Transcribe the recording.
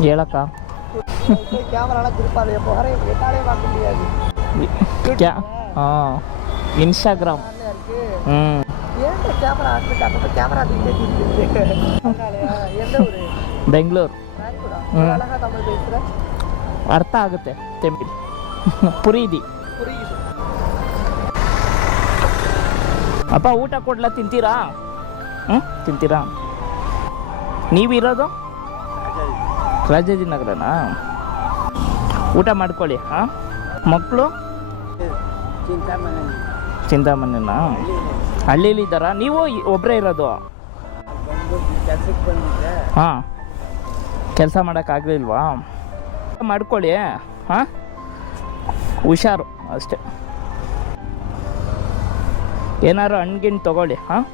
ಹೇಳಕ್ಕ ಹಾಂ ಇನ್ಸ್ಟಾಗ್ರಾಮ್ ಬೆಂಗಳೂರು ಅರ್ಥ ಆಗುತ್ತೆ ತೆಮಿಳ್ ಪುರೀದಿ ಅಪ್ಪ ಊಟ ಕೊಡ್ಲಾ ತಿಂತೀರಾ ತಿಂತೀರಾ ನೀವಿರೋದು ರಾಜಾಜಿನಗರನಾ ಊಟ ಮಾಡ್ಕೊಳ್ಳಿ ಹಾಂ ಮಕ್ಕಳು ಚಿಂತಾಮಣಿನಾ ಹಳ್ಳೀಲಿದ್ದಾರಾ ನೀವು ಒಬ್ಬರೇ ಇರೋದು ಹಾಂ ಕೆಲಸ ಮಾಡೋಕ್ಕಾಗಲಿಲ್ವಾ ಮಾಡ್ಕೊಳ್ಳಿ ಹಾಂ ಹುಷಾರು ಅಷ್ಟೇ ಏನಾದ್ರು ಹಣ್ಗಿನ್ ತೊಗೊಳ್ಳಿ ಹಾಂ